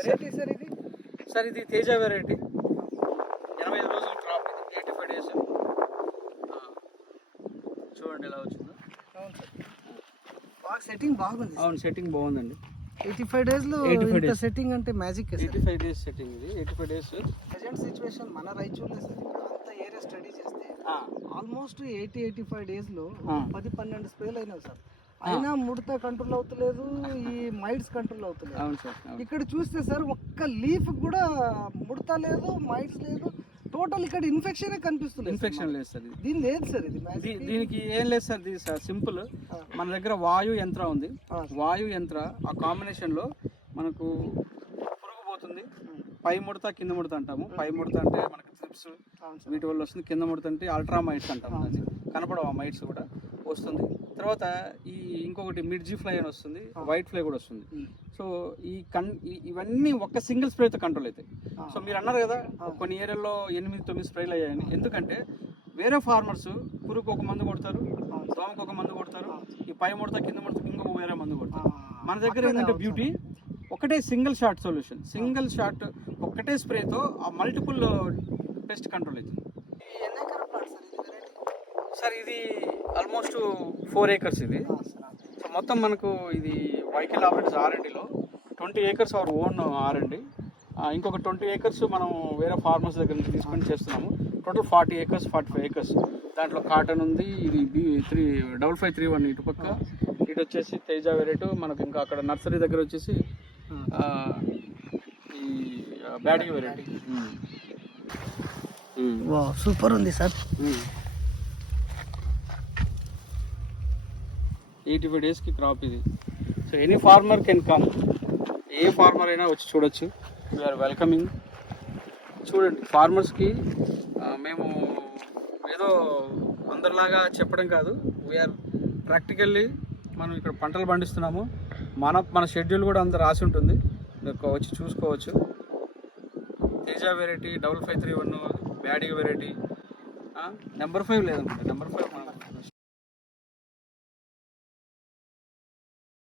Variety sir ఇది? Sir ఇది Teja variety ఎనభై ఐదు రోజుల క్రాప్ ఇది. ఎయిటీ ఫైవ్ డేస్ చూడండి ఎలా వచ్చిందో. అవును సార్ బాగా సెట్టింగ్ బాగుంది అవును సెట్టింగ్ బాగుంది ఎయిటీ ఫైవ్ డేస్లో 85 ఇంత. సెట్టింగ్ అంటే magic eighty five days setting ఇది. Eighty five days present situation మన రాయచూర్లో సార్ అంత ఏరియా స్టడీ చేస్తే ఆల్మోస్ట్ ఎయిటీ ఎయిటీ ఫైవ్ డేస్లో ఆ. పది పన్నెండు స్ప్రేలు అయినాయి సార్ అయినా ముడత కంట్రోల్ అవుతలేదు ఈ మైడ్స్ కంట్రోల్ అవుతలేదు అవును సార్ ఇక్కడ చూస్తే సార్ ఒక్క లీఫ్ కూడా ముడత లేదు మైడ్స్ లేదు. టోటల్ ఇక్కడ ఇన్ఫెక్షన్ కనిపిస్తుంది ఇన్ఫెక్షన్ లేదు సార్ దీని లేదు సార్ ఇది. దీనికి ఏం లేదు సార్ ఇది సార్ సింపుల్. మన దగ్గర వాయు యంత్ర ఉంది. వాయు యంత్ర ఆ కాంబినేషన్లో మనకు పురుగు పోతుంది పై ముడత కింద ముడత అంటాము. పై ముడత అంటే మనకి సార్. వీటి వల్ల వస్తుంది. కింద ముడత అంటే అల్ట్రా మైట్స్ అంటాము. కనపడవు ఆ మైట్స్ కూడా? వస్తుంది. తర్వాత ఈ ఇంకొకటి మిడ్జీ ఫ్లై అని వస్తుంది వైట్ ఫ్లై కూడా వస్తుంది. సో ఈ కన్ ఇవన్నీ ఒక్క సింగిల్ స్ప్రేతో కంట్రోల్ అవుతాయి. సో మీరు అన్నారు కదా కొన్ని ఏరియాల్లో ఎనిమిది తొమ్మిది స్ప్రేలు అయ్యాయని. ఎందుకంటే వేరే ఫార్మర్స్ పురుగు ఒక మందు కొడతారు దోమకు ఒక మందు కొడతారు ఈ పై ముడత కింద ముడత ఇంకొక వేరే మందు కొడతారు. మన దగ్గర ఏంటంటే బ్యూటీ ఒకటే single shot solution. Single shot ఒకటే స్ప్రేతో ఆ మల్టిపుల్ పెస్ట్ కంట్రోల్ అవుతుంది ఈ ఎన్ని ఎకరాల ప్లాట్ సార్ ఇది variety? సార్ ఇది ఆల్మోస్ట్ ఫోర్ ఏకర్స్ ఇది. సో మొత్తం మనకు ఇది వైకల్ operators ఆర్ఎండిలో twenty acres our own RMD ఇంకొక ట్వంటీ ఏకర్స్ మనం వేరే ఫార్మర్స్ దగ్గర నుంచి తీసుకొని చేస్తున్నాము. Total forty acres forty five acres దాంట్లో కాటన్ ఉంది ఇది B three double five three one ఇటు పక్క. ఇటు వచ్చేసి తేజ వెరైటీ మనకు ఇంకా అక్కడ నర్సరీ దగ్గర వచ్చేసి ఆ, ఈ బ్యాడీ వెరైటీ. వా సూపర్ ఉంది సార్. ఎయిటీ ఫైవ్ డేస్కి క్రాప్ ఇది. So any farmer can come a farmer అయినా వచ్చి చూడొచ్చు. వీఆర్ వెల్కమింగ్ చూడండి ఫార్మర్స్కి మేము ఏదో అందరిలాగా చెప్పడం కాదు. వీఆర్ ప్రాక్టికల్లీ మనం ఇక్కడ పంటలు పండిస్తున్నాము. మన మన షెడ్యూల్ కూడా అంత రాసి ఉంటుంది. మీరు వచ్చి చూసుకోవచ్చు. Teja variety double five three one Byadgi variety number five లేదనుకుంటా నెంబర్ ఫైవ్